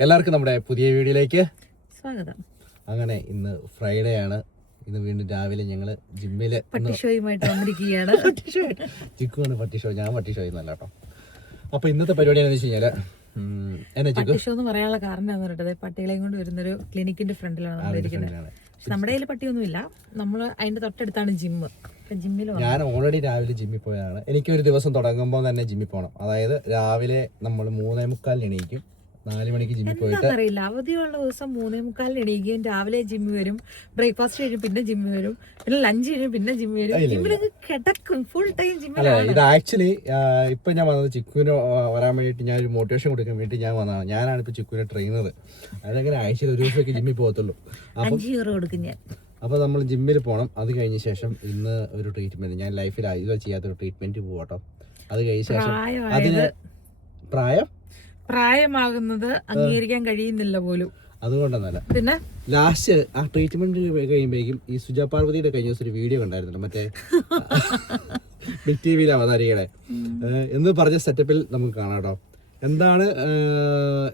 എല്ലാവർക്കും നമ്മുടെ പുതിയ വീഡിയോയിലേക്ക് സ്വാഗതം. അങ്ങനെ ഇന്ന് ഫ്രൈഡേ ആണ്. ഇന്ന് വീണ്ടും രാവിലെ ഞങ്ങള് ജിമ്മില് പട്ടിഷോയുമായിട്ട് വന്നിരിക്കുകയാണ്. ചിക്കുവാണ് പട്ടിഷോ, ഞാൻ പട്ടിഷോ എന്നല്ല കേട്ടോ. അപ്പൊ ഇന്നത്തെ പരിപാടി എന്താണെന്ന് വെച്ച് കഴിഞ്ഞാല് പട്ടിഷോ എന്ന് പറയാനുള്ള കാരണം എന്താ പറയുന്നത്, പട്ടികളെയും കൊണ്ട് വരുന്നൊരു ക്ലിനിക്കിന്റെ ഫ്രണ്ടിലാണ് നമ്മളിരിക്കുന്നത്. നമ്മുടെ കയ്യിൽ പട്ടിയൊന്നുമില്ല, നമ്മള് അതിന്റെ തൊട്ടടുത്താണ് ജിമ്മ്. ഞാൻ ഓൾറെഡി രാവിലെ ജിമ്മിൽ പോയതാണ്. എനിക്കൊരു ദിവസം തുടങ്ങുമ്പോൾ തന്നെ ജിമ്മിൽ പോകണം. അതായത് രാവിലെ നമ്മൾ 3:45 എണീക്കും, 4 മണിക്ക് ജിമ്മിൽ പോയിട്ട്. അറിയില്ല, അവധിയുള്ള ദിവസം 3:45 എണീക്കുകയും രാവിലെ ജിമ്മ് വരും, ബ്രേക്ക്ഫാസ്റ്റ് കഴിഞ്ഞ് പിന്നെ ജിമ്മ് വരും, പിന്നെ ലഞ്ച് കഴിഞ്ഞ് പിന്നെ ജിമ്മ് വരും, ജിമ്മിലൊക്കെ കിടക്കും ഫുൾ ടൈം ജിമ്മിൽ. ഇത് ആക്ച്വലി ഇപ്പൊ ഞാൻ വന്നത് ചിക്കുവിന് വരാൻ വേണ്ടിയിട്ട് ഞാൻ ഒരു മോട്ടിവേഷൻ കൊടുക്കാൻ വേണ്ടി ഞാൻ വന്നതാണ്. ഞാനാണ് ഇപ്പൊ ചിക്കുവിനെ ട്രെയിനർ. അതങ്ങനെ ആഴ്ചയിൽ ഒരു ദിവസമൊക്കെ ജിമ്മിൽ പോകത്തുള്ളൂ. €5 കൊടുക്കും ഞാൻ. അപ്പോൾ നമ്മൾ ജിമ്മിൽ പോകണം. അത് കഴിഞ്ഞ ശേഷം ഇന്ന് ഒരു ട്രീറ്റ്മെന്റ്, ഞാൻ ലൈഫിൽ ഇതുവരെ ചെയ്യാത്തൊരു ട്രീറ്റ്മെന്റ് പോകട്ടോ. അത് കഴിഞ്ഞ ശേഷം അതിന് പ്രായമാകുന്നത് അംഗീകരിക്കാൻ കഴിയുന്നില്ല പോലും. അതുകൊണ്ടൊന്നല്ല, പിന്നെ ലാസ്റ്റ് ആ ട്രീറ്റ്മെന്റ് കഴിയുമ്പോഴേക്കും ഈ സുജാ പാർവതിയുടെ കഴിഞ്ഞ ദിവസം ഒരു വീഡിയോ കണ്ടായിരുന്നു, മറ്റേ ബിഗ് ടി വിയിലെ അവതാരികളെ എന്ന് പറഞ്ഞ സെറ്റപ്പിൽ നമുക്ക് കാണാം കേട്ടോ. എന്താണ്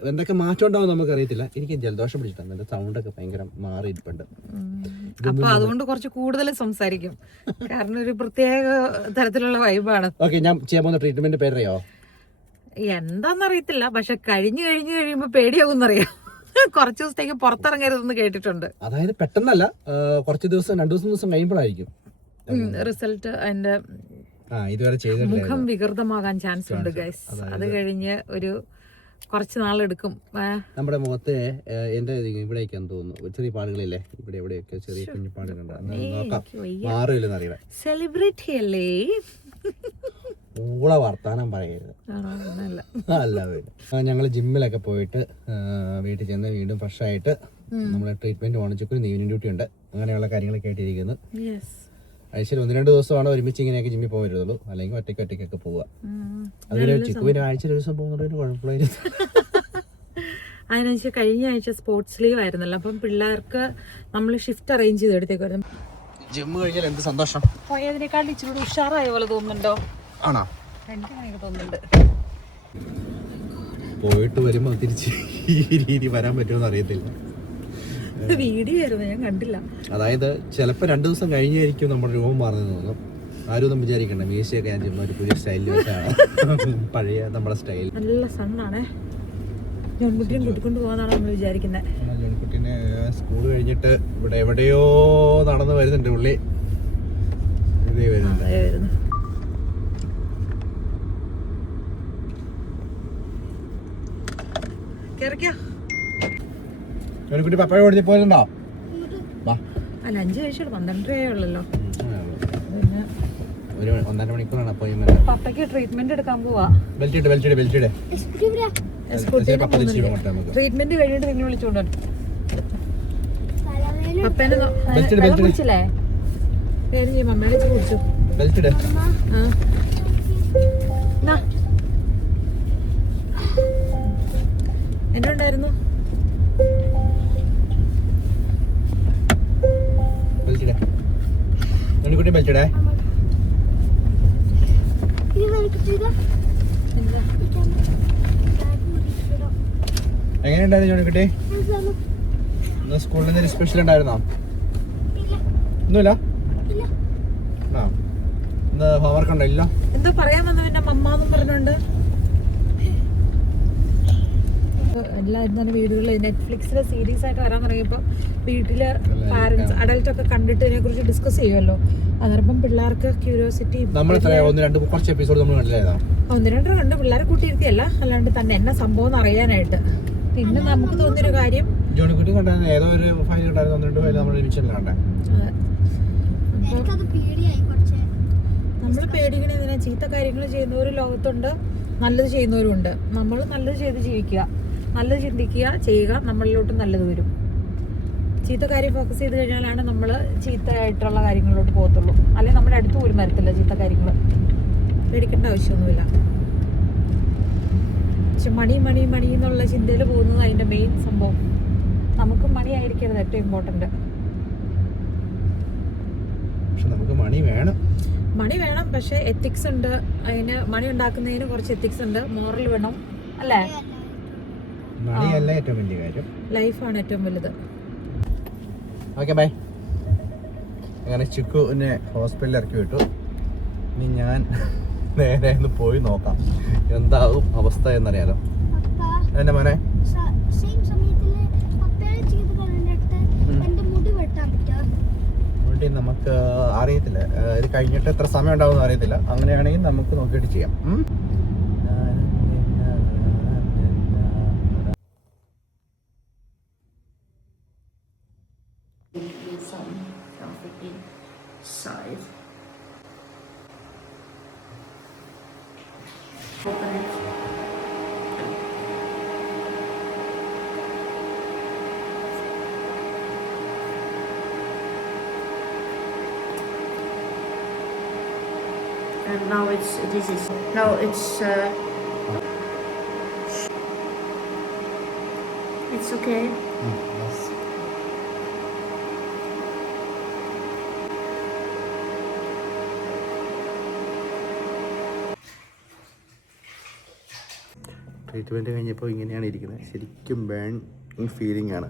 എന്തൊക്കെ മാറ്റം ഉണ്ടാവും നമുക്ക് അറിയത്തില്ല. എനിക്ക് ജലദോഷം പിടിച്ചിട്ടുണ്ട്, എന്റെ സൗണ്ടൊക്കെ ഭയങ്കര മാറിയിട്ടുണ്ട്. അപ്പൊ അതുകൊണ്ട് കുറച്ച് കൂടുതൽ സംസാരിക്കും, കാരണം ഒരു പ്രത്യേക തരത്തിലുള്ള വൈബാണ്. ഓക്കെ, ഞാൻ ചെയ്യാൻ പോകുന്ന ട്രീറ്റ്മെന്റ് പേരറിയോ? എന്താന്നറിയത്തില്ല, പക്ഷെ കഴിയുമ്പോ പേടിയാകുന്നറിയാം. കുറച്ച് ദിവസത്തേക്ക് പുറത്തിറങ്ങരുതെന്ന് കേട്ടിട്ടുണ്ട്. അതായത് പെട്ടെന്നല്ല, കുറച്ച് ദിവസം 2 ദിവസം കഴിയുമ്പോഴായിരിക്കും റിസൾട്ട്. അതിന്റെ ഇതുവരെ മുഖം വികൃതമാകാൻ ചാൻസ് ഉണ്ട് ഗൈസ്. അത് കഴിഞ്ഞ് ഒരു കുറച്ച് നാളെടുക്കും. നമ്മുടെ മുഖത്തെ എന്റെ ഇവിടേക്കാന്ന് തോന്നുന്നു ചെറിയ പാടുകളില്ലേ, ഇവിടെ എവിടെയൊക്കെ ചെറിയ കുഞ്ഞു പാടുകളുണ്ട്. മാറില്ലെന്ന് അറിയാം. സെലിബ്രിറ്റി അല്ലേ, ഊള വർത്താനം പറയരുത്. അല്ല, ഞങ്ങൾ ജിമ്മിലൊക്കെ പോയിട്ട് വീട്ടിൽ ചെന്ന് വീണ്ടും ഫ്രഷ് ആയിട്ട് നമ്മള് ട്രീറ്റ്മെന്റ് ഓണിച്ചൊക്കെ ഈവനിങ് ഡ്യൂട്ടി ഉണ്ട്, അങ്ങനെയുള്ള കാര്യങ്ങളൊക്കെ ആയിട്ടിരിക്കുന്നു. ആഴ്ചയിൽ 1-2 ദിവസമാണ് ഒരുമിച്ച് ഇങ്ങനെയൊക്കെ ജിമ്മിൽ പോകരുതുള്ളൂ, അല്ലെങ്കിൽ ഒറ്റയ്ക്കൊക്കെ പോവുക. അതുപോലെ ചിക്കുവിന് ആഴ്ചയിൽ 1 ദിവസം പോകുന്നതിന് കുഴപ്പമില്ലായിരുന്നു. അതിനനുസരിച്ച് കഴിഞ്ഞ ആഴ്ച സ്പോർട്സ് ലീവ് ആയിരുന്നല്ലോ, അപ്പം പിള്ളേർക്ക് നമ്മൾ ഷിഫ്റ്റ് അറേഞ്ച് ചെയ്തെടുത്തേക്കായിരുന്നു. ജിമ്മ് കഴിഞ്ഞാൽ എന്ത് സന്തോഷം. പോയതിനേക്കാൾ ഇച്ചിരി ഉഷാറായ പോലെ തോന്നുന്നുണ്ടോ? ആണോ? എനിക്ക് അങ്ങനെ തോന്നുന്നുണ്ട്. പോയിട്ട് വരുമ്പോൾ തിരിച്ച് ഈ രീതി വരാൻ പറ്റുമെന്ന് അറിയത്തില്ല. വീഡിയോ ആയിരുന്നു, ഞാൻ കണ്ടില്ല. അതായത് ചിലപ്പോൾ 2 ദിവസം കഴിഞ്ഞായിരിക്കും നമ്മുടെ രൂപം മാറുന്നത് തോന്നും. ആരും ഒന്നും വിചാരിക്കണ്ട, മീശയൊക്കെ ഞാൻ ചുമ്മാ ഒരു പുതിയ സ്റ്റൈലിൽ വെച്ചാണ്, പഴയ നമ്മുടെ സ്റ്റൈൽ. നല്ല സണ്ണാണേ. ജോൺകുട്ടിയും കൂട്ടിക്കൊണ്ട് പോകാന്നാണ് നമ്മൾ വിചാരിക്കുന്നത്. ജോൺകുട്ടീനെ സ്കൂൾ കഴിഞ്ഞിട്ട് ഇവിടെ എവിടെയോ നടന്നു വരുന്നുണ്ട് പുള്ളി. ഇതേ വരുന്നു. ജോൺകുട്ടി പപ്പഴ കൊടുത്തി പോയിട്ടുണ്ടോ? അല്ല, 5 കഴിച്ചുള്ളൂ, 12 ഉള്ളല്ലോ. ഒരു 1.5 മണിക്കൂറാണ് അപ്പോയിന്റ്മെന്റ്. പപ്പയ്ക്ക് ട്രീറ്റ്മെന്റ് എടുക്കാൻ പോവാ. ബെൽറ്റ് ട്രീറ്റ്മെന്റ് കഴിഞ്ഞിട്ട് നിങ്ങൾ വിളിച്ചോണ്ടോ? പപ്പേനെ വിളിച്ചില്ലേ? പേര് ചെയ്യും, അമ്മേനെ കുടിച്ചു. ബെൽറ്റ് എന്നെ ഉണ്ടായിരുന്നു. ബെൽറ്റിടെ എങ്ങനെയുണ്ടായിരുന്നു ജോണിക്കുട്ടി? ഇന്ന് സ്കൂളിൽ എന്തെങ്കിലും സ്പെഷ്യൽ ഉണ്ടായിരുന്നോ? ഒന്നുമില്ല. ഇന്ന് ഹോംവർക്ക് ഉണ്ടോ? ഇല്ല. എന്താ പറയാൻ വന്ന പിന്നെ മമ്മാന്നും പറഞ്ഞോണ്ട് എല്ലാവരും തന്നെ വീടുകളിൽ നെറ്റ്ഫ്ലിക്സിലെ സീരീസ് ആയിട്ട് വരാൻ തുടങ്ങിയപ്പോൾ വീട്ടില് പാരന്റ്സ് അഡൽട്ട് ഒക്കെ കണ്ടിട്ട് ഇതിനെ കുറിച്ച് ഡിസ്കസ് ചെയ്യുമല്ലോ. അതപ്പം പിള്ളേർക്ക് ക്യൂരിയോസിറ്റി. 1-2 എപ്പിസോഡ് നമ്മൾ കണ്ടില്ലായിരുന്നോ? 1-2 കണ്ട് പിള്ളേരെ കൂട്ടിയിരുത്തിയല്ല, അല്ലാണ്ട് തന്നെ എന്നാ സംഭവം അറിയാനായിട്ട്. പിന്നെ നമുക്ക് തോന്നിയൊരു കാര്യം, ജോണിക്കുട്ടി കണ്ടായിരുന്നു ഏതോ ഒരു ഫയൽ ഉണ്ടായിരുന്നു, 1-2 ഫയൽ നമ്മൾ ഒരുമിച്ചല്ലേ കണ്ടേ. നമ്മൾ പേടിക്കണ ഇതിനെ. ചീത്ത കാര്യങ്ങൾ ചെയ്യുന്നവരും ലോകത്തുണ്ട്, നല്ലത് ചെയ്യുന്നവരും ഉണ്ട്. നമ്മൾ നല്ലത് ചെയ്ത് ജീവിക്കുക, നല്ലത് ചിന്തിക്കുക, ചെയ്യുക, നമ്മളിലോട്ട് നല്ലത് വരും. ചീത്ത കാര്യം ഫോക്കസ് ചെയ്ത് കഴിഞ്ഞാലാണ് നമ്മൾ ചീത്തയായിട്ടുള്ള കാര്യങ്ങളിലോട്ട് പോകത്തുള്ളൂ. അല്ലെങ്കിൽ നമ്മുടെ അടുത്ത് പോലും വരത്തില്ല ചീത്ത കാര്യങ്ങൾ. പേടിക്കേണ്ട ആവശ്യമൊന്നുമില്ല. പക്ഷെ മണി എന്നുള്ള ചിന്തയിൽ പോകുന്നത് അതിൻ്റെ മെയിൻ സംഭവം. നമുക്ക് മണി ആയിരിക്കരുത് ഏറ്റവും ഇമ്പോർട്ടൻ്റ്. നമുക്ക് മണി വേണം, പക്ഷെ എത്തിക്സ് ഉണ്ട്. അതിന് മണി ഉണ്ടാക്കുന്നതിന് കുറച്ച് എത്തിക്സ് ഉണ്ട്, മോറൽ വേണം, അല്ലേ? മണിയല്ല ഏറ്റവും വലിയ കാര്യം, ലൈഫാണ് ഏറ്റവും വലുത്. Okay bye. അങ്ങനെ ചിക്കുവിനെ ഹോസ്പിറ്റലിൽ ഇറക്കി വിട്ടു. ഇനി ഞാൻ നേരെ ഒന്ന് പോയി നോക്കാം എന്താകും അവസ്ഥ എന്നറിയാലോ. എന്റെ മോനെ മുടി നമുക്ക് അറിയത്തില്ല, ഇത് കഴിഞ്ഞിട്ട് എത്ര സമയം ഉണ്ടാവും അറിയത്തില്ല. അങ്ങനെയാണെങ്കിൽ നമുക്ക് നോക്കിയിട്ട് ചെയ്യാം. And now it's okay. Treatment കഴിഞ്ഞപ്പോൾ ഇങ്ങനെയാണ് ഇരിക്കുന്നത്. ശരിക്കും ബേൺ ഫീലിംഗ് ആണ്.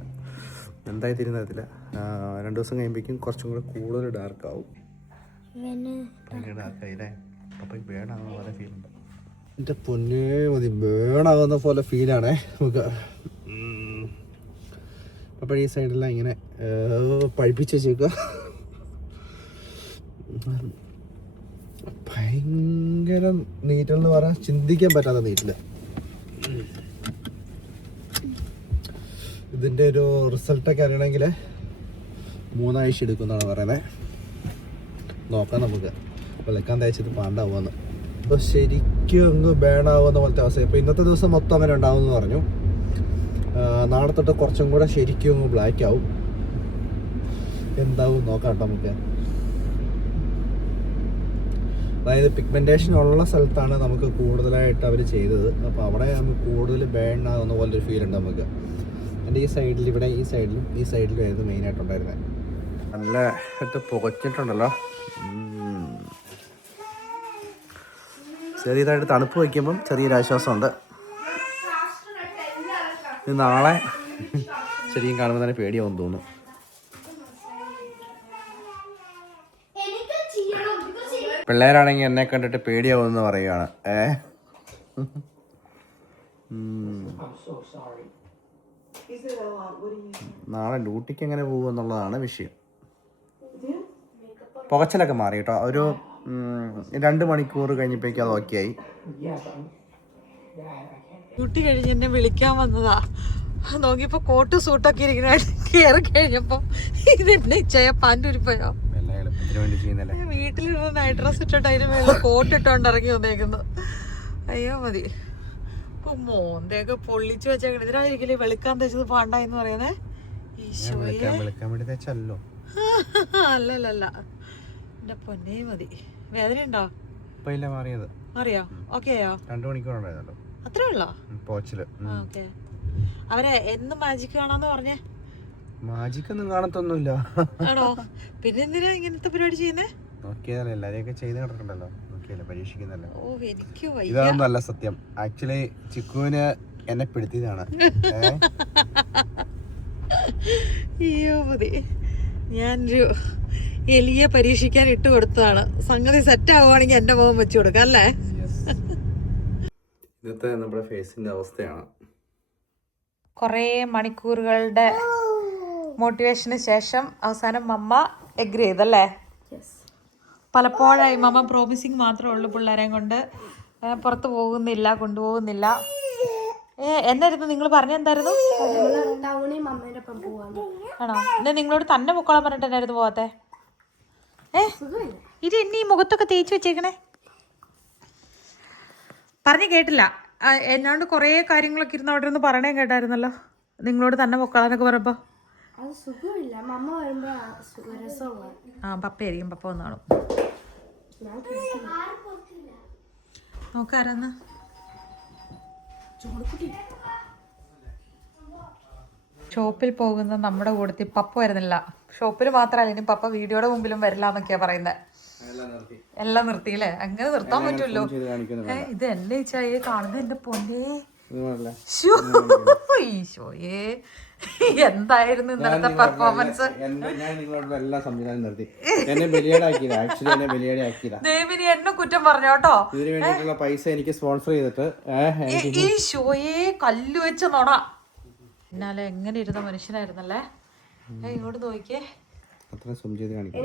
എന്തായി തിരുന്നറിയത്തില്ല. 2 ദിവസം കഴിയുമ്പോഴേക്കും കുറച്ചും കൂടെ കൂടുതൽ ഡാർക്കാവും. ഭയങ്കര ഡാർക്കായില്ലേ? അപ്പം ബേണാകുന്ന പോലെ ഫീലുണ്ട്. എൻ്റെ പൊന്നേ മതി, ബേണാകുന്ന പോലെ ഫീലാണേ നമുക്ക്. അപ്പം ഈ സൈഡെല്ലാം ഇങ്ങനെ പഴിപ്പിച്ച് വെച്ചേക്കുക. ഭയങ്കര നീറ്റെന്ന് പറയാൻ ചിന്തിക്കാൻ പറ്റാത്ത നീറ്റില്. ഇതിൻ്റെ ഒരു റിസൾട്ടൊക്കെ അറിയണമെങ്കിൽ 3 ആഴ്ച എടുക്കുമെന്നാണ് പറയുന്നത്. നോക്കാം നമുക്ക്. വെളുക്കാൻ തേച്ചിട്ട് പാണ്ടാവുമെന്ന്. അപ്പോൾ ശരിക്കും ഒന്ന് ബേണാവുന്ന പോലത്തെ അവസ്ഥ. ഇപ്പോൾ ഇന്നത്തെ ദിവസം മൊത്തം അങ്ങനെ ഉണ്ടാവുമെന്ന് പറഞ്ഞു. നാളെ തൊട്ട് കുറച്ചും കൂടെ ശരിക്കും ഒന്ന് ബ്ലാക്ക് ആവും. എന്താവും നോക്കാം കേട്ടോ നമുക്ക്. അതായത് പിഗ്മെൻറ്റേഷൻ ഉള്ള സ്ഥലത്താണ് നമുക്ക് കൂടുതലായിട്ട് അവർ ചെയ്തത്. അപ്പോൾ അവിടെ നമുക്ക് കൂടുതൽ ബേൺ ആകുന്ന പോലൊരു ഫീൽ ഉണ്ട് നമുക്ക്. എൻ്റെ ഈ സൈഡിൽ, ഇവിടെ ഈ സൈഡിലും ആയിരുന്നു മെയിനായിട്ടുണ്ടായിരുന്നത്. നല്ല ഇട്ട് പുകച്ചിട്ടുണ്ടല്ലോ. ചെറിയതായിട്ട് തണുപ്പ് വയ്ക്കുമ്പം ചെറിയൊരാശ്വാസമുണ്ട്. നാളെ ശരിക്കും കാണുമ്പോൾ തന്നെ പേടിയാവും തോന്നുന്നു. പിള്ളേരാണെങ്കിൽ എന്നെ കണ്ടിട്ട് പേടിയാവുമെന്ന് പറയുകയാണ്. നാളെ ഡ്യൂട്ടിക്ക് എങ്ങനെ പോകുമെന്നുള്ളതാണ് വിഷയം. പുകച്ചിലൊക്കെ മാറി കേട്ടോ. ഒരു 2 മണിക്കൂർ കഴിഞ്ഞപ്പോഴേക്കും അത് ഓക്കെ ആയി. ഡ്യൂട്ടി കഴിഞ്ഞ് എന്നെ വിളിക്കാൻ വന്നതാ. നോക്കിയപ്പോ കോട്ട് സൂട്ടൊക്കെ ഇരിക്കുന്ന കയറി കഴിഞ്ഞപ്പോ ഇതെന്നെ ഇച്ചയ പാൻറ്റൂരിപ്പോയോ. വീട്ടിലിരുന്ന് നൈറ്റ് ഡ്രസ് ഇട്ടിട്ട് അതിന് മേലെ കോട്ട് ഇട്ടോണ്ട് ഇറങ്ങി വന്നേക്കുന്നു. അയ്യോ മതി. ഇപ്പൊ മോന്തയൊക്കെ പൊള്ളിച്ചു വെച്ചേക്കണ. ഇതിനായിരിക്കില്ലേ വെളുക്കാൻ തേച്ചത് പാണ്ടാന്ന് പറയുന്നേ. ഈശോയെ, അല്ലല്ല എന്റെ പൊന്നേ മതി. വേദന ഉണ്ടോ? മാറിയോ? ഓക്കെ ആയോ? 2 മണിക്കൂറുണ്ടായിരുന്നല്ലോ. അത്രേ ഉള്ളോ? ഓക്കെ. അവരെ എന്ന് മാജിക് കാണാന്ന് പറഞ്ഞേ? മാജിക് ഒന്നും കാണത്തൊന്നുമില്ല. ആണോ? പിന്നെ എന്തിനാ ഇങ്ങനത്തെ പരിപാടി ചെയ്യുന്നേ? നോക്കിയതല്ലേ, എല്ലാരെയൊക്കെ ചെയ്ത് കണ്ടിട്ടുണ്ടല്ലോ. നോക്കിയല്ലേ, പരീക്ഷിക്കുന്നല്ലോ. ഓ എനിക്ക് വയ്യ. ഇതൊന്നും അല്ല സത്യം. ആക്ച്വലി ചിക്കുവിന് എന്നെ പിടുത്തിയതാണ്. അയ്യോ മതി. ഞാനൊരു എലിയെ പരീക്ഷിക്കാൻ ഇട്ട് കൊടുത്തതാണ്. സംഗതി സെറ്റ് ആവുകയാണെങ്കിൽ എന്റെ മുഖം വെച്ച് കൊടുക്കാം അല്ലേ? ഇന്നത്തെ നമ്മുടെ ഫേസിന്റെ അവസ്ഥയാണ്. കുറേ മണിക്കൂറുകളുടെ മോട്ടിവേഷന് ശേഷം അവസാനം മമ്മ എഗ്രി ചെയ്തല്ലേ? പലപ്പോഴായി മമ്മ പ്രോമിസിങ് മാത്രമേ ഉള്ളൂ പിള്ളേരെയും കൊണ്ട്. പുറത്ത് പോകുന്നില്ല, കൊണ്ടുപോകുന്നില്ല. എന്നായിരുന്നു നിങ്ങൾ പറഞ്ഞെന്തായിരുന്നു? ആണോ? എന്നാ നിങ്ങളോട് തന്നെ പൊക്കോളാൻ പറഞ്ഞിട്ട് എന്നായിരുന്നു പോകാത്തെ? ഇത് ഇനി ഈ മുഖത്തൊക്കെ തേച്ച് വെച്ചേക്കണേ. പറഞ്ഞു കേട്ടില്ല. എന്നോട് കുറേ കാര്യങ്ങളൊക്കെ ഇരുന്ന് അവിടെ ഇരുന്ന് പറയണേ കേട്ടായിരുന്നല്ലോ. നിങ്ങളോട് തന്നെ പൊക്കളാന്നൊക്കെ പറയുമ്പോ പപ്പയായിരിക്കും. പപ്പ വന്നാണോ നോക്കാരെന്ന്? ഷോപ്പിൽ പോകുന്ന നമ്മുടെ കൂട്ടത്തിൽ പപ്പ വരുന്നില്ല. ഷോപ്പിൽ മാത്രമല്ല, ഇനി പപ്പ വീഡിയോയുടെ മുമ്പിലും വരില്ല എന്നൊക്കെയാ പറയുന്നത്. എല്ലാം നിർത്തിയില്ലേ? അങ്ങനെ നിർത്താൻ പറ്റുമല്ലോ. ഇത് എന്നെ ചായ കാണുന്നത്. എന്റെ പൊന്നേ, ഈശോയേ, എന്തായിരുന്നു ഇന്നലത്തെ പെർഫോമൻസ്? ഞാൻ നിങ്ങളോട് എല്ലാ സംവിധാനം നിർത്തി. എന്നെ ബലിയാടാക്കിയതാ, ആക്ച്വലി എന്നെ ബലിയാടാക്കിയതാ. ദേവിനി എന്നെ കുറ്റം പറഞ്ഞു കേട്ടോ. ഇതിന് വേണ്ടിയിട്ടുള്ള പൈസ എനിക്ക് സ്പോൺസർ ചെയ്തിട്ട് ഈശോയെ, കല്ല് വെച്ച നോണ. എന്നാലും എങ്ങനെ ഇരുന്ന മനുഷ്യനായിരുന്നല്ലേ. ഇങ്ങോട്ട് നോക്കിയേ, അത്ര സും ചെയ്ത് കാണിക്കും.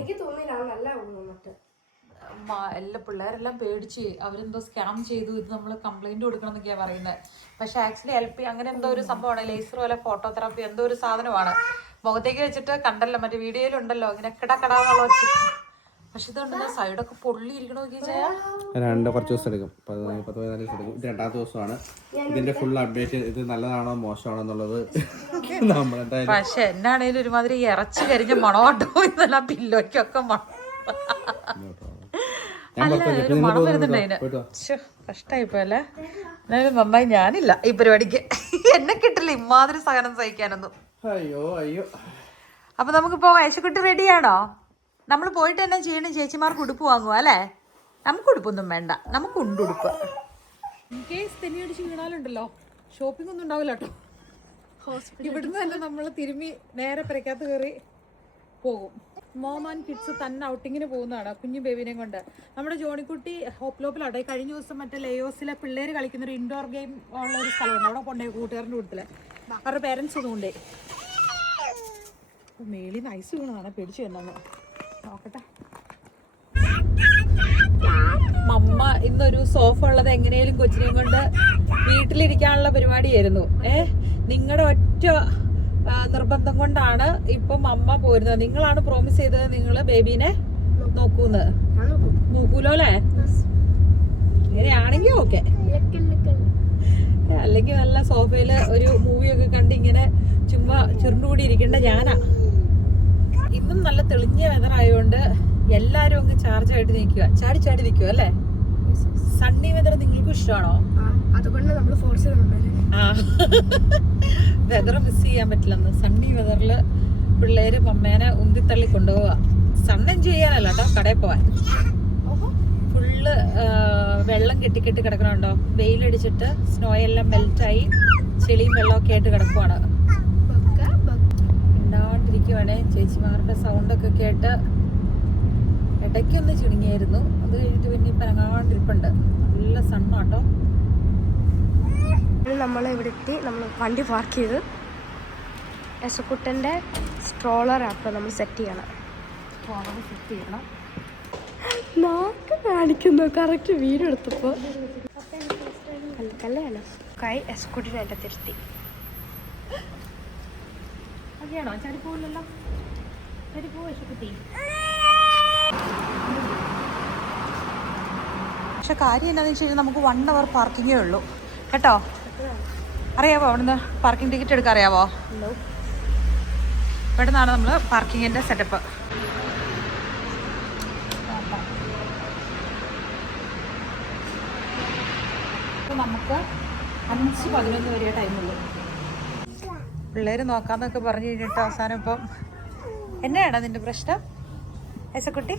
എല്ലാ പിള്ളേരെല്ലാം പേടിച്ച് അവരെന്തോ സ്കാം ചെയ്തു, ഇത് നമ്മൾ കംപ്ലൈന്റ് കൊടുക്കണം എന്നൊക്കെയാ പറയുന്നത്. പക്ഷെ ആക്ച്വലി LP അങ്ങനെ എന്തോ ഒരു സംഭവമാണ്, ലേസർ പോലെ ഫോട്ടോതെറാപ്പി എന്തോ ഒരു സാധനമാണ്. മുഖത്തേക്ക് വെച്ചിട്ട് കണ്ടല്ലോ, മറ്റേ വീഡിയോയിലുണ്ടല്ലോ ഇങ്ങനെ കിടക്കടാന്നുള്ള വെച്ച്. പക്ഷെ ഇതുണ്ടല്ലോ സൈഡൊക്കെ പൊള്ളിയിരിക്കണോ കുറച്ച് ദിവസം എടുക്കും, 14 ദിവസം എടുക്കും. ഇത് 2ാമത്തെ ദിവസമാണ്. ഇതിന്റെ ഫുൾ അപ്ഡേറ്റ് ഇത് നല്ലതാണോ മോശമാണോ എന്നുള്ളത് നമ്മളെന്തായാലും. പക്ഷെ എന്നാണേലും ഒരുമാതിരി ഇറച്ചി കരിഞ്ഞ മണമാട്ടോ ഇന്നലെ പില്ലോയ്ക്കൊക്കെ മണം. ഒരു മണം വരുന്നുണ്ട് അതിന്. കഷ്ടായിപ്പോയല്ലേ. എന്നാലും നന്നായി ഞാനില്ല ഈ പരിപാടിക്ക്. എന്നെ കിട്ടില്ല ഇമാതിരി സഹനം സഹിക്കാനൊന്നും. അയ്യോ. അപ്പൊ നമുക്ക് പോവാം. ഐശക്കുട്ടി റെഡിയാണോ? നമ്മൾ പോയിട്ട് തന്നെ ചെയ്യണ, ചേച്ചിമാർക്ക് ഉടുപ്പ് വാങ്ങുക അല്ലേ? നമുക്ക് ഉടുപ്പൊന്നും വേണ്ട, നമുക്ക് ഉടുപ്പ്. ഇൻ കേസ് തെന്നിയടിച്ച് വീണാലുണ്ടല്ലോ ഷോപ്പിംഗ് ഒന്നും ഉണ്ടാവില്ല കേട്ടോ. ഇവിടുന്ന് തന്നെ നമ്മൾ തിരുമ്മി നേരെ പെരക്കകത്ത് കയറി പോകും. മോം ആൻഡ് കിഡ്സ് തന്നെ ഔട്ടിങ്ങിന് പോകുന്നതാണ് കുഞ്ഞു ബേബിനെയും കൊണ്ട്. നമ്മുടെ ജോണിക്കുട്ടി ഹോപ്ലോപ്പിലാണ്. കഴിഞ്ഞ ദിവസം മറ്റേ ലേയോസിലെ പിള്ളേർ കളിക്കുന്ന ഒരു ഇൻഡോർ ഗെയിം ഉള്ള ഒരു സ്ഥലമുണ്ട്, അവിടെ കൊണ്ടേ കൂട്ടുകാരൻ്റെ കൂട്ടത്തില്. അവരുടെ പേരൻസ് ഒന്നും കൊണ്ടേ. മേളി നൈസ് വീണതാണ്, പേടിച്ചു എന്നാന്ന് നോക്കട്ടെ. മമ്മ ഇന്നൊരു സോഫ ഉള്ളത് എങ്ങനെയും കൊച്ചിനെയും കൊണ്ട് വീട്ടിലിരിക്കാനുള്ള പരിപാടിയായിരുന്നു. നിങ്ങളുടെ ഒറ്റ നിർബന്ധം കൊണ്ടാണ് ഇപ്പം അമ്മ പോരുന്നത്. നിങ്ങളാണ് പ്രോമിസ് ചെയ്തത് നിങ്ങൾ ബേബീനെ നോക്കൂന്ന്. നോക്കൂലോ അല്ലേ? ഇങ്ങനെയാണെങ്കി ഓക്കെ. അല്ലെങ്കിൽ നല്ല സോഫയില് ഒരു മൂവിയൊക്കെ കണ്ട് ഇങ്ങനെ ചുമ്മാ ചുരുണ്ടുകൂടി ഇരിക്കേണ്ട ഞാനാ. ഇന്നും നല്ല തെളിഞ്ഞ വെതർ ആയതുകൊണ്ട് എല്ലാരും അങ്ങ് ചാർജായിട്ട് നിൽക്കുക, ചാടി ചാടി നിൽക്കുക അല്ലേ? സണ്ണി വെതർ നിങ്ങൾക്ക് ഇഷ്ടമാണോ? അതുകൊണ്ട് നമ്മൾ ഫോഴ്സ് വെതർ മിസ് ചെയ്യാൻ പറ്റില്ലെന്ന്. സണ്ണി വെതറില് പിള്ളേര് മമ്മേനെ ഉന്തിത്തള്ളി കൊണ്ടുപോവുക. സൺ എൻജോയ് ചെയ്യാനല്ല കേട്ടോ, കടയിൽ പോവാൻ. ഫുള്ള് വെള്ളം കെട്ടിക്കെട്ടി കിടക്കണുണ്ടോ? വെയിലടിച്ചിട്ട് സ്നോ എല്ലാം മെൽറ്റായി ചെളിയും വെള്ളമൊക്കെ ആയിട്ട് കിടക്കുവാണ്. ഉണ്ടാണ്ടിരിക്കുവാണേ. ചേച്ചിമാരുടെ സൗണ്ടൊക്കെ കേട്ട് ഇടയ്ക്കൊന്ന് ചുണുങ്ങിയായിരുന്നു. അത് കഴിഞ്ഞിട്ട് പിന്നെ ഇപ്പം അനങ്ങാണ്ടിരിപ്പുണ്ട്. നല്ല സണ്ണാട്ടോ. നമ്മൾ ഇവിടെ എത്തി, നമ്മൾ വണ്ടി പാർക്ക് ചെയ്ത് യശക്കുട്ടൻ്റെ സ്ട്രോളർ ആപ്പ് നമ്മൾ സെറ്റ് ചെയ്യണം. നാക്ക് കാണിക്കുന്നു കറക്റ്റ് വീഡിയോ എടുത്തപ്പോൾ. കല്ലയാണ് കൈ യശക്കുട്ടിനെ എൻ്റെ തിരുത്തി. അതെയാണോ? ചാടി പോകില്ലല്ലോ. ചാടി പോവോ യശക്കുട്ടി? പക്ഷെ കാര്യം എന്താണെന്ന് വെച്ച് കഴിഞ്ഞാൽ നമുക്ക് 1 hour പാർക്കിങ്ങേ ഉള്ളൂ കേട്ടോ. അറിയാവോ അവിടുന്ന് പാർക്കിംഗ് ടിക്കറ്റ് എടുക്കാൻ അറിയാവോ? ഇവിടെ നിന്നാണ് നമ്മൾ പാർക്കിങ്ങിൻ്റെ സെറ്റപ്പ്. അപ്പോൾ നമുക്ക് 5:11 വരെ ടൈമുള്ളൂ. പിള്ളേർ നോക്കാമെന്നൊക്കെ പറഞ്ഞു കഴിഞ്ഞിട്ട് അവസാനം ഇപ്പം എന്നാണ് നിൻ്റെ പ്രശ്നം ഐസക്കുട്ടി?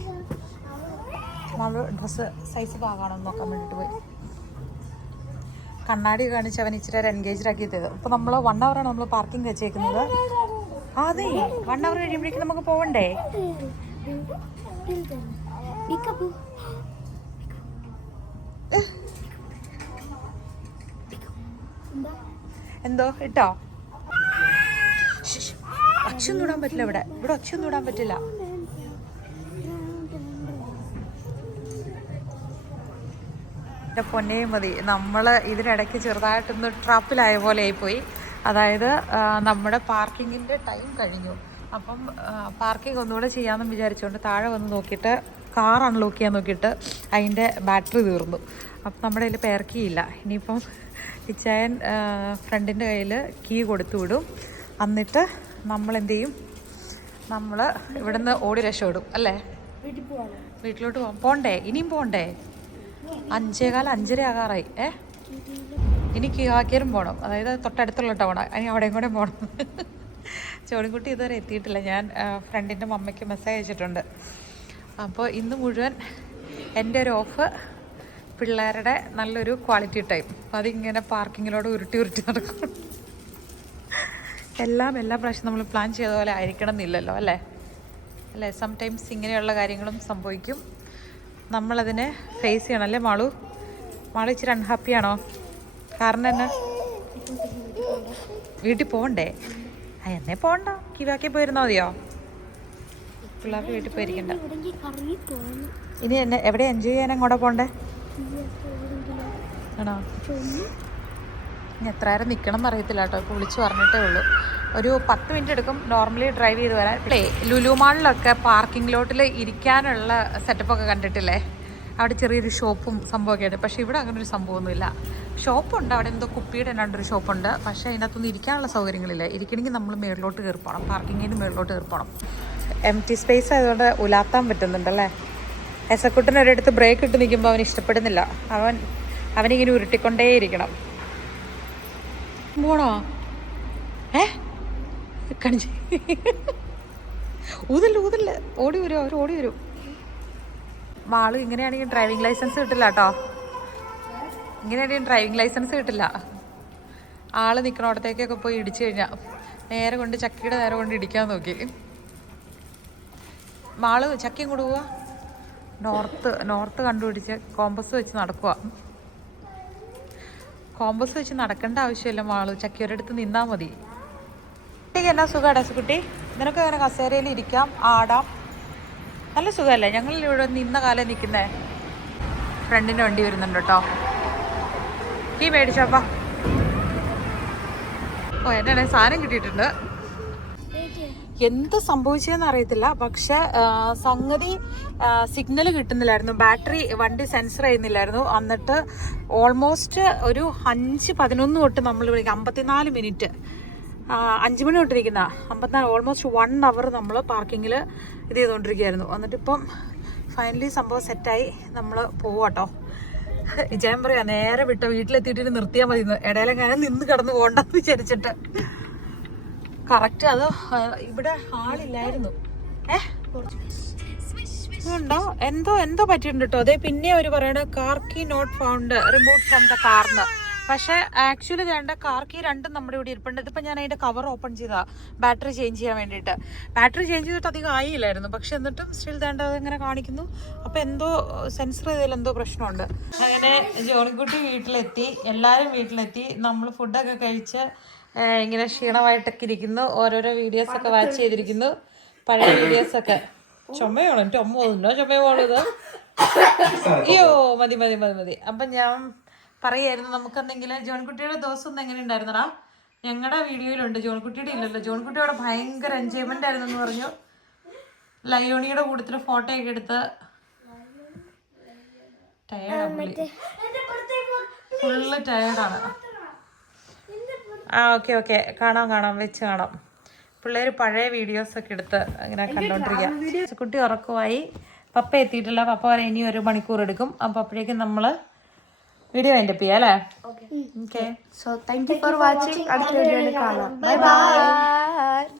നമ്മൾ ഡ്രസ്സ് സൈസ് പാകാണെന്ന് നോക്കാൻ വേണ്ടിയിട്ട് പോയി. കണ്ണാടി കാണിച്ച് അവൻ ഇച്ചിരി എൻഗേജ്ഡ് ആക്കി തരും. ഇപ്പോൾ നമ്മൾ 1 hour ആണ് നമ്മൾ പാർക്കിംഗ് വെച്ചേക്കുന്നത്. അതെ, 1 hour കഴിയുമ്പോഴേക്കും നമുക്ക് പോകണ്ടേ? എന്തോ ഇട്ടോ? ഒച്ചയൊന്നും ഇടാൻ പറ്റില്ല. ഇവിടെ ഒച്ചയൊന്നും ഇടാൻ പറ്റില്ല. എൻ്റെ പൊന്നേ മതി. നമ്മൾ ഇതിനിടയ്ക്ക് ചെറുതായിട്ടൊന്ന് ട്രാപ്പിലായ പോലെ ആയിപ്പോയി. അതായത് നമ്മുടെ പാർക്കിങ്ങിൻ്റെ ടൈം കഴിഞ്ഞു. അപ്പം പാർക്കിംഗ് ഒന്നുകൂടെ ചെയ്യാമെന്ന് വിചാരിച്ചുകൊണ്ട് താഴെ വന്ന് നോക്കിയിട്ട് കാർ അൺലോക്ക് ചെയ്യാൻ നോക്കിയിട്ട് അതിൻ്റെ ബാറ്ററി തീർന്നു. അപ്പം നമ്മുടെ കയ്യിൽ പേർ കീ ഇല്ല. ഇനിയിപ്പം ഇച്ചായൻ ഫ്രണ്ടിൻ്റെ കയ്യിൽ കീ കൊടുത്തു വിടും. എന്നിട്ട് നമ്മളെന്ത് ചെയ്യും? നമ്മൾ ഇവിടുന്ന് ഓടി രക്ഷപ്പെടും അല്ലേ? വീട്ടിലോട്ട് പോകണ്ടേ? ഇനിയും പോകണ്ടേ? 5:15 5:30 ആകാറായി. ഇനി കിയാക്കേരും പോകണം. അതായത് തൊട്ടടുത്തുള്ള ടൗണാണ്. ഇനി അവിടെയും കൂടെ പോകണം. ചോണിക്കുട്ടി ഇതുവരെ എത്തിയിട്ടില്ല. ഞാൻ ഫ്രണ്ടിൻ്റെ മമ്മയ്ക്ക് മെസ്സേജ് അയച്ചിട്ടുണ്ട്. അപ്പോൾ ഇന്ന് മുഴുവൻ എൻ്റെ ഒരു ഓഫ് പിള്ളേരുടെ നല്ലൊരു ക്വാളിറ്റി ടൈം. അപ്പം അതിങ്ങനെ പാർക്കിങ്ങിലോട് ഉരുട്ടി നടക്കും. എല്ലാ പ്രാവശ്യം നമ്മൾ പ്ലാൻ ചെയ്ത പോലെ ആയിരിക്കണം എന്നില്ലല്ലോ അല്ലേ? സംടൈംസ് ഇങ്ങനെയുള്ള കാര്യങ്ങളും സംഭവിക്കും. നമ്മളതിനെ ഫേസ് ചെയ്യണം അല്ലേ മാളു? ഇച്ചിരി അൺഹാപ്പിയാണോ? കാരണം എന്നാ? വീട്ടിൽ പോകണ്ടേ? എന്നേ പോകണ്ട, കിവാക്കി പോയിരുന്നോ മതിയോ? പിള്ളേർക്ക് വീട്ടിൽ പോയിരിക്കണ്ട. ഇനി എന്നെ എവിടെ എൻജോയ് ചെയ്യാൻ എങ്ങോട്ടാ പോണ്ടേ? ആണോ? ഇനി എത്ര നേരം നിൽക്കണം എന്നറിയത്തില്ല കേട്ടോ. ഇപ്പോൾ വിളിച്ച് പറഞ്ഞിട്ടേ ഉള്ളൂ. ഒരു 10 മിനിറ്റ് എടുക്കും നോർമലി ഡ്രൈവ് ചെയ്ത് വരാൻ. ഇവിടെ ലുലു മാളിലൊക്കെ പാർക്കിംഗ് ലോട്ടിൽ ഇരിക്കാനുള്ള സെറ്റപ്പൊക്കെ കണ്ടിട്ടില്ലേ? അവിടെ ചെറിയൊരു ഷോപ്പും സംഭവമൊക്കെ ഉണ്ട്. പക്ഷേ ഇവിടെ അങ്ങനെ ഒരു സംഭവമൊന്നുമില്ല. ഷോപ്പുണ്ട്, അവിടെ എന്തോ കുപ്പിയുടെ ഒരു ഷോപ്പുണ്ട്. പക്ഷേ അതിനകത്തൊന്നും ഇരിക്കാനുള്ള സൗകര്യങ്ങളില്ല. ഇരിക്കണമെങ്കിൽ നമ്മൾ മേളിലോട്ട് കയറി പോകണം, പാർക്കിങ്ങിന് മേളിലോട്ട് കയറി പോകണം. എംപ്റ്റി സ്പേസ് ആയതുകൊണ്ട് ഉലാത്താൻ പറ്റുന്നുണ്ടല്ലേ? എസക്കുട്ടൻ ഒരിടത്ത് ബ്രേക്ക് ഇട്ട് നിൽക്കുമ്പോൾ അവന് ഇഷ്ടപ്പെടുന്നില്ല. അവനിങ്ങനെ ഉരുട്ടിക്കൊണ്ടേയിരിക്കണം. പോണോ? കണിച്ച് ഊതല്ല ഓടി വരും, അവർ ഓടി വരും. മാള് ഇങ്ങനെയാണെങ്കിൽ ഡ്രൈവിംഗ് ലൈസൻസ് കിട്ടില്ല കേട്ടോ. ഇങ്ങനെയാണെങ്കിൽ ഡ്രൈവിംഗ് ലൈസൻസ് കിട്ടില്ല. ആള് നിൽക്കണോടത്തേക്കൊക്കെ പോയി ഇടിച്ചു കഴിഞ്ഞാൽ നേരെ കൊണ്ട് ചക്കിയുടെ നേരെ കൊണ്ട് ഇടിക്കാൻ നോക്കി. മാള് ചക്കിയും കൂടെ പോവാ. നോർത്ത് കണ്ടുപിടിച്ച് കോമ്പസ് വെച്ച് നടക്കുക. കോമ്പസ് വെച്ച് നടക്കേണ്ട ആവശ്യമില്ല മാളു, ചക്കി ഒരിടത്ത് നിന്നാൽ മതി. കുട്ടിക്ക് എന്നാ സുഖമാണ് ഡെസുകുട്ടി? നിനക്ക് അങ്ങനെ കസേരയിൽ ഇരിക്കാം, ആടാം, നല്ല സുഖമല്ലേ? ഞങ്ങൾ ഇവിടെ നിന്ന കാലം നിൽക്കുന്നേ. ഫ്രണ്ടിൻ്റെ വണ്ടി വരുന്നുണ്ട് കേട്ടോ. കീ മേടിച്ചപ്പാ. എന്നെ സാധനം കിട്ടിയിട്ടുണ്ട്. എന്ത് സംഭവിച്ചതെന്ന് അറിയത്തില്ല. പക്ഷെ സംഗതി സിഗ്നൽ കിട്ടുന്നില്ലായിരുന്നു. ബാറ്ററി വണ്ടി സെൻസർ ചെയ്യുന്നില്ലായിരുന്നു. എന്നിട്ട് ഓൾമോസ്റ്റ് ഒരു 5:11 തൊട്ട് നമ്മൾ വിളിക്കുക 54 മിനിറ്റ് 5 മണി തൊട്ടിരിക്കുന്ന 54 ഓൾമോസ്റ്റ് 1 അവർ നമ്മൾ പാർക്കിങ്ങിൽ ഇത് ചെയ്തുകൊണ്ടിരിക്കുകയായിരുന്നു. എന്നിട്ടിപ്പം ഫൈനലി സംഭവം സെറ്റായി. നമ്മൾ പോവാട്ടോ. വിജയം പറയാ നേരെ വിട്ടോ, വീട്ടിലെത്തിയിട്ട് നിർത്തിയാൽ മതി. ഇടയിലെങ്ങനെ നിന്ന് കിടന്ന് പോകണ്ടെന്ന് വിചാരിച്ചിട്ട്. കറക്റ്റ് അത് ഇവിടെ ആളില്ലായിരുന്നു. ഉണ്ടോ എന്തോ പറ്റിയിട്ടുണ്ട് കേട്ടോ. അതേ പിന്നെ അവർ പറയണ car key not found remove from the കാർന്ന്. പക്ഷേ ആക്ച്വലി വേണ്ട കാർ കീ രണ്ടും നമ്മുടെ ഇവിടെ ഇരിപ്പുണ്ട്. ഇതിപ്പോൾ ഞാൻ അതിൻ്റെ കവർ ഓപ്പൺ ചെയ്താ ബാറ്ററി ചേഞ്ച് ചെയ്യാൻ വേണ്ടിയിട്ട്. ബാറ്ററി ചേഞ്ച് ചെയ്തിട്ട് അധികം ആയില്ലായിരുന്നു. പക്ഷെ എന്നിട്ടും സ്റ്റിൽ വേണ്ട അതിങ്ങനെ കാണിക്കുന്നു. അപ്പോൾ എന്തോ സെൻസർ ചെയ്തതിൽ എന്തോ പ്രശ്നമുണ്ട്. അങ്ങനെ ജോണിക്കുട്ടി വീട്ടിലെത്തി, എല്ലാവരും വീട്ടിലെത്തി. നമ്മൾ ഫുഡൊക്കെ കഴിച്ച് ഇങ്ങനെ ക്ഷീണമായിട്ടൊക്കെ ഇരിക്കുന്നു. ഓരോരോ വീഡിയോസൊക്കെ വാച്ച് ചെയ്തിരിക്കുന്നു, പഴയ വീഡിയോസൊക്കെ. ചുമയാണോ? എൻ്റെ അമ്മ ഒന്നോ ചുമയാണത്. അയ്യോ മതി. അപ്പം ഞാൻ പറയായിരുന്നു നമുക്കെന്തെങ്കിലും ജോൺകുട്ടിയുടെ ദിവസം ഒന്ന് എങ്ങനെ ഉണ്ടായിരുന്നടാ? ഞങ്ങളുടെ വീഡിയോയിലുണ്ട്, ജോൺകുട്ടിയുടെ ഇല്ലല്ലോ. ജോൺകുട്ടിയോടെ ഭയങ്കര എൻജോയ്മെൻ്റ് ആയിരുന്നു എന്ന് പറഞ്ഞു. ലയോണിയുടെ കൂട്ടത്തിൽ ഫോട്ടോയൊക്കെ എടുത്ത് ടയേർഡാണ്, ഫുള്ള് ടയേർഡാണ്. ഓക്കെ കാണാം വെച്ച് കാണാം. പിള്ളേർ പഴയ വീഡിയോസൊക്കെ എടുത്ത് അങ്ങനെ കണ്ടോണ്ടിരിക്കുക. കുട്ടി ഉറക്കമായി. പപ്പ എത്തിയിട്ടില്ല. പപ്പ വരെ ഇനി 1 മണിക്കൂർ എടുക്കും. അപ്പോൾ അപ്പോഴേക്കും നമ്മൾ വീഡിയോ വൈൻഡപ്പ് ചെയ്യാം അല്ലേ? Okay. So thank you for watching. അടുത്ത വീഡിയോയിൽ കാണാം. ബൈ.